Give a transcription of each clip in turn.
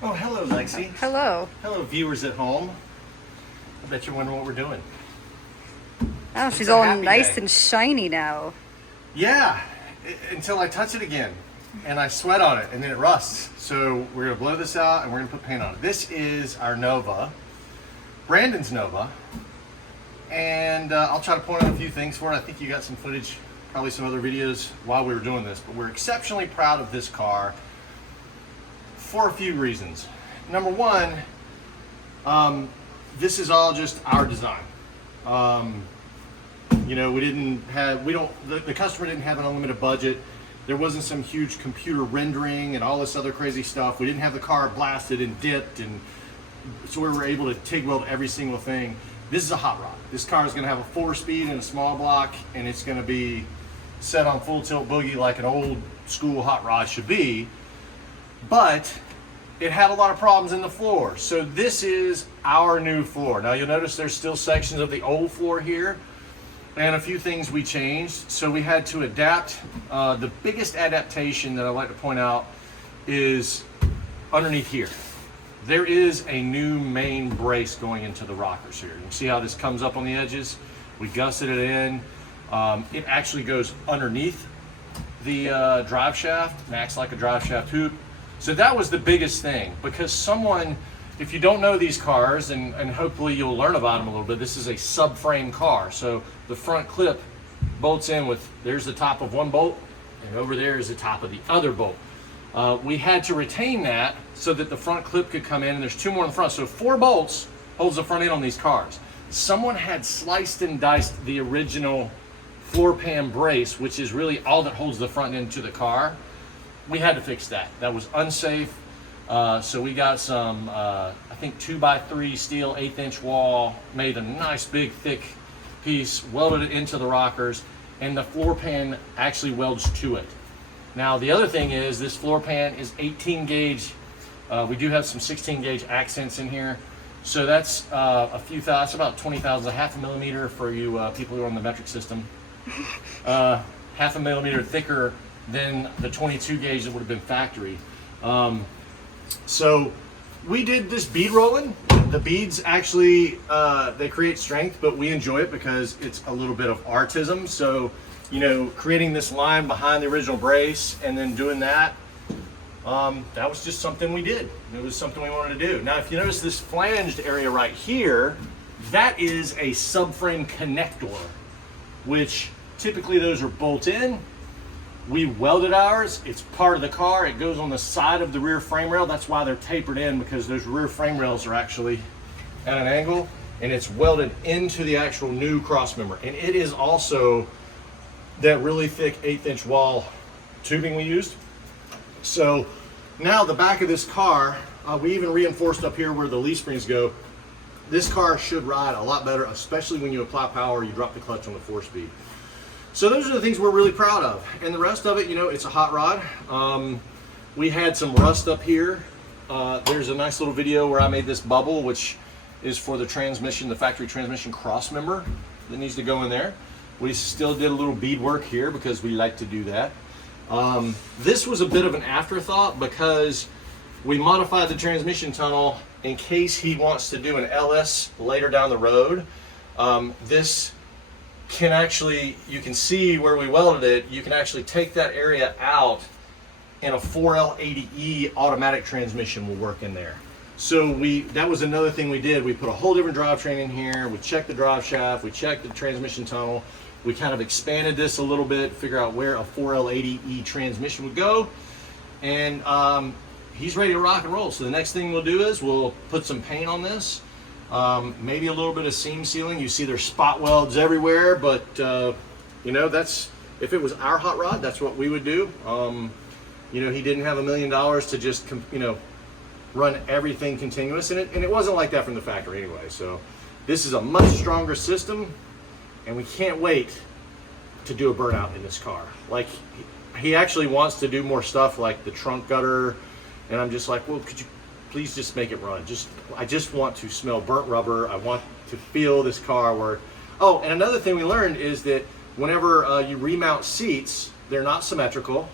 Oh, hello, Lexi. Hello. Hello, viewers at home. I bet you're wondering what we're doing. Oh, she's a all happy nice day. and shiny now. Yeah, until I touch it again and I sweat on it and then it rusts. So we're gonna blow this out and we're gonna put paint on it. This is our Nova, Brandon's Nova. And I'll try to point out a few things for it. I think you got some footage, probably some other videos while we were doing this, but we're exceptionally proud of this car for a few reasons. Number one, this is all just our design. You know, the customer didn't have an unlimited budget. There wasn't some huge computer rendering and all this other crazy stuff. We didn't have the car blasted and dipped, and so we were able to TIG weld every single thing. This is a hot rod. This car is gonna have a 4-speed and a small block, and it's gonna be set on full tilt boogie like an old school hot rod should be. But it had a lot of problems in the floor. So this is our new floor. Now you'll notice there's still sections of the old floor here and a few things we changed. So we had to adapt. The biggest adaptation that I like to point out is underneath here. There is a new main brace going into the rockers here. You can see how this comes up on the edges. We gusseted it in. It actually goes underneath the drive shaft and acts like a drive shaft hoop. So that was the biggest thing, because someone, if you don't know these cars, and hopefully you'll learn about them a little bit, this is a subframe car. So the front clip bolts in with, there's the top of one bolt, and over there is the top of the other bolt. We had to retain that so that the front clip could come in, and there's 2 more in the front. So 4 bolts holds the front end on these cars. Someone had sliced and diced the original floor pan brace, which is really all that holds the front end to the car. We had to fix that. That was unsafe. So we got some, I think 2x3 steel 1/8" wall, made a nice big thick piece, welded it into the rockers, and the floor pan actually welds to it. Now the other thing is this floor pan is 18 gauge. We do have some 16 gauge accents in here. So that's a few thousand, about 20 thousandths, a half a millimeter for you people who are on the metric system. Half a millimeter thicker than the 22 gauge that would have been factory. So we did this bead rolling. The beads actually, they create strength, but we enjoy it because it's a little bit of artism. So, you know, creating this line behind the original brace and then doing that, that was just something we did. It was something we wanted to do. Now, if you notice this flanged area right here, that is a subframe connector, which typically those are bolt in. We welded ours. It's part of the car. It goes on the side of the rear frame rail. That's why they're tapered in, because those rear frame rails are actually at an angle, and it's welded into the actual new cross member. And it is also that really thick 1/8" wall tubing we used. So now the back of this car, we even reinforced up here where the leaf springs go. This car should ride a lot better, especially when you apply power, you drop the clutch on the 4-speed. So those are the things we're really proud of. And the rest of it, you know, it's a hot rod. We had some rust up here. There's a nice little video where I made this bubble, which is for the transmission, the factory transmission cross member that needs to go in there. We still did a little bead work here because we like to do that. This was a bit of an afterthought because we modified the transmission tunnel in case he wants to do an LS later down the road. This can actually, you can see where we welded it, you can actually take that area out and a 4L80E automatic transmission will work in there. So that was another thing we did. We put a whole different drivetrain in here. We checked the drive shaft, we checked the transmission tunnel. We kind of expanded this a little bit, figure out where a 4L80E transmission would go. And he's ready to rock and roll. So the next thing we'll do is we'll put some paint on this. Maybe a little bit of seam sealing. You see there's spot welds everywhere, but you know, that's, if it was our hot rod, that's what we would do. You know, he didn't have $1 million to just, you know, run everything continuous, and it wasn't like that from the factory anyway. So this is a much stronger system, and we can't wait to do a burnout in this car. Like, he actually wants to do more stuff like the trunk gutter, and I'm just like, well, could you please just make it run? I just want to smell burnt rubber. I want to feel this car where Oh, and another thing we learned is that whenever you remount seats, they're not symmetrical.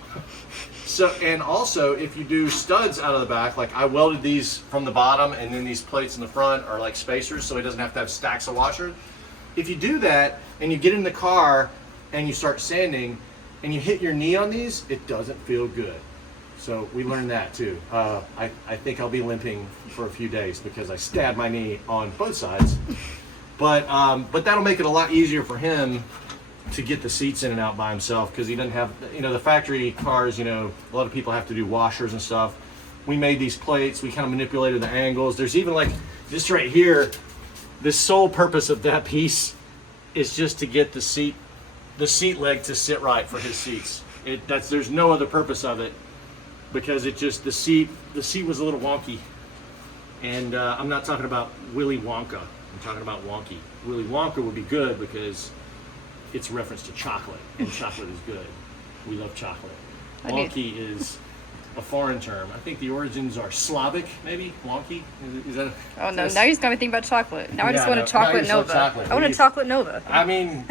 So, and also if you do studs out of the back, like I welded these from the bottom, and then these plates in the front are like spacers, so it doesn't have to have stacks of washers. If you do that and you get in the car and you start sanding and you hit your knee on these, it doesn't feel good. So we learned that too. I think I'll be limping for a few days because I stabbed my knee on both sides. But that'll make it a lot easier for him to get the seats in and out by himself, because he doesn't have, the factory cars, a lot of people have to do washers and stuff. We made these plates, we kind of manipulated the angles. There's even like this right here, the sole purpose of that piece is just to get the seat leg to sit right for his seats. There's no other purpose of it, because it just, the seat was a little wonky. And I'm not talking about Willy Wonka, I'm talking about wonky. Willy Wonka would be good because it's a reference to chocolate, and chocolate is good. We love chocolate. Wonky is a foreign term. I think the origins are Slavic, maybe. Wonky? Is that? Oh no! Now you just got me thinking about chocolate. Now I just want a chocolate Nova. Chocolate. I want a chocolate Nova. I mean,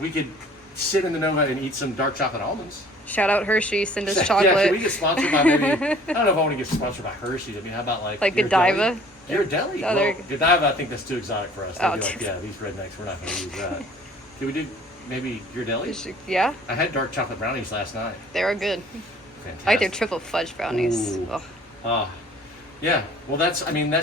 we could sit in the Nova and eat some dark chocolate almonds. Shout out Hershey, send us chocolate. Yeah, can we get sponsored by maybe? I don't know if I want to get sponsored by Hershey's. I mean, how about like Godiva? Ghirardelli? Oh, well, Godiva, I think that's too exotic for us. They'd Oh, be like, yeah, these rednecks, we're not going to use that. Can we do maybe Ghirardelli? Yeah. I had dark chocolate brownies last night. They are good. Fantastic. I like their triple fudge brownies. Yeah. Well, that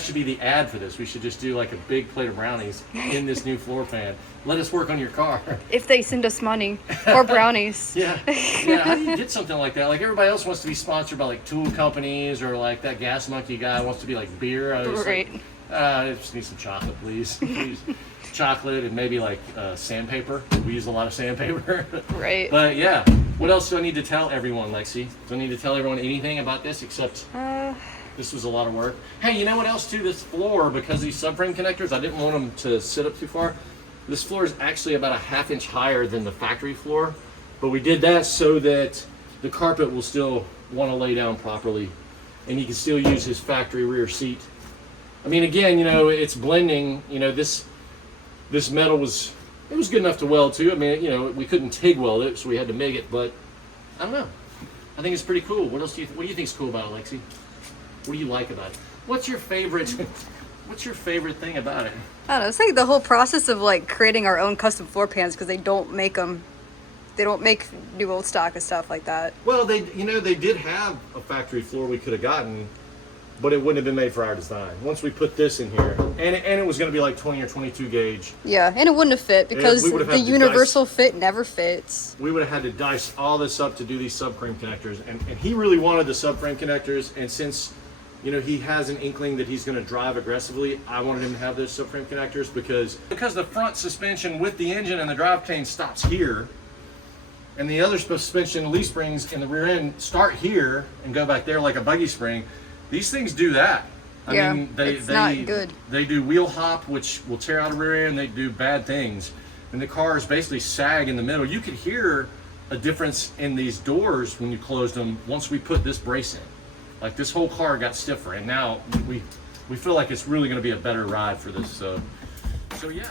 should be the ad for this. We should just do like a big plate of brownies in this new floor pan. Let us work on your car. If they send us money or brownies. Yeah. How do you get something like that? Like everybody else wants to be sponsored by like tool companies, or like that Gas Monkey guy wants to be like beer. Right. I just need some chocolate, please. Please. Chocolate and maybe like sandpaper. We use a lot of sandpaper. Right. But yeah, what else do I need to tell everyone, Lexi? Do I need to tell everyone anything about this except this was a lot of work? Hey, you know what else too? This floor, because these subframe connectors, I didn't want them to sit up too far. This floor is actually about a ½ inch higher than the factory floor, but we did that so that the carpet will still want to lay down properly, and he can still use his factory rear seat. I mean, again, it's blending. This metal was good enough to weld too. I mean, we couldn't TIG weld it, so we had to MIG it. But I don't know. I think it's pretty cool. What do you think is cool about it, Lexi? What do you like about it? What's your favorite thing about it? I don't know. It's like the whole process of like creating our own custom floor pans, because they don't make them. They don't make new old stock and stuff like that. Well, they did have a factory floor we could have gotten, but it wouldn't have been made for our design. Once we put this in here, and it was going to be like 20 or 22 gauge. Yeah, and it wouldn't have fit because the universal fit never fits. We would have had to dice all this up to do these subframe connectors, and he really wanted the subframe connectors, and since he has an inkling that he's going to drive aggressively, I wanted him to have those subframe connectors because the front suspension with the engine and the drivetrain stops here, and the other suspension leaf springs in the rear end start here and go back there like a buggy spring. These things do that. I mean, it's not good. They do wheel hop, which will tear out a rear end. They do bad things, and the cars basically sag in the middle. You could hear a difference in these doors when you closed them once we put this brace in. Like this whole car got stiffer, and now we feel like it's really going to be a better ride for this. So yeah.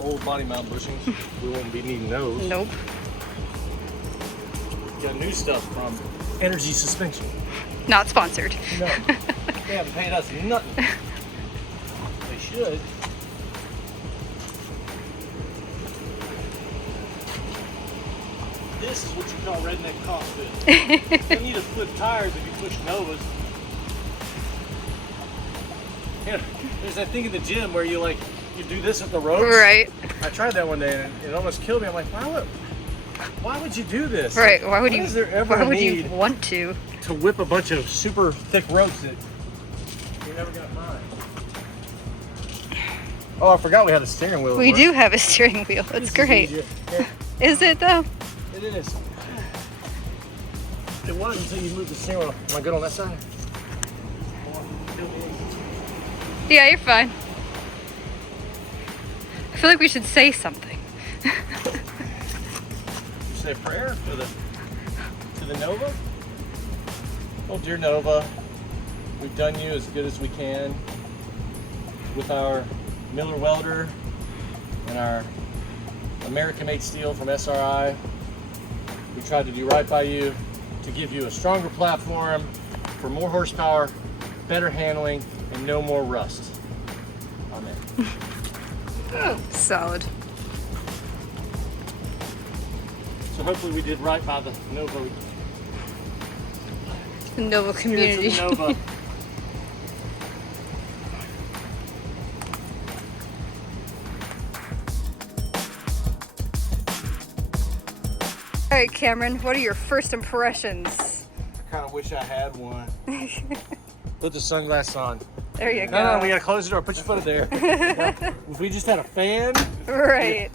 Old body mount bushings, we won't be needing those. Nope. Got new stuff from Energy Suspension. Not sponsored. No, they haven't paid us nothing. They should. This is what you call redneck cockpit. You need to flip tires if you push Novas. You know, there's that thing in the gym where you do this with the ropes. Right. I tried that one day and it almost killed me. I'm like, why would you do this? Right. Why would Is there ever Why a would you need want to? to whip a bunch of super thick ropes that you're never gonna find? Oh, I forgot we had a steering wheel. We do have a steering wheel. It's great. Yeah, Is it though? it is. It was until you moved the steering wheel. Am I good on that side? Yeah, you're fine. I feel like we should say something. You say a prayer to the Nova? Oh, dear Nova, we've done you as good as we can with our Miller welder and our American-made steel from SRI. We tried to do right by you to give you a stronger platform for more horsepower, better handling, and no more rust. Amen. Solid. So hopefully we did right by the Nova. The Nova community. Cheers to the Nova. All right, Cameron, what are your first impressions? I kind of wish I had one. Put the sunglasses on. There you go. No, we gotta close the door. Put your foot in there. If we just had a fan. Right.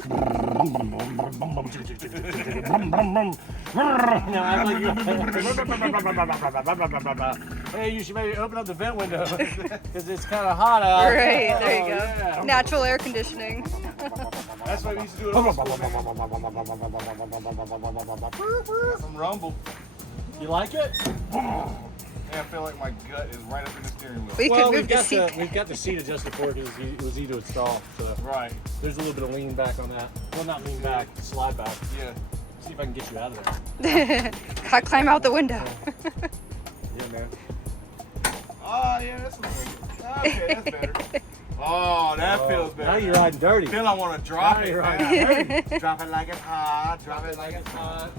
Hey, you should maybe open up the vent window because it's kind of hot out. Right, there you go. Yeah. Natural air conditioning. That's why we used to do it. Old school, man. Some rumble. You like it? Yeah, I feel like my gut is right up in the steering wheel. We Well, could we've move the got seat. we've got the seat adjusted for it because it was easy to install. So Right. there's a little bit of lean back on that. Well, not lean back, slide back. Yeah. See if I can get you out of there. I climb out the window. Yeah, man. Oh, yeah, that's okay, that's better. Oh, that feels better. Now you're riding dirty. I feel I want to drop Now it. you're man. riding dirty. Drop it like it's hot. Drop it like it's hot.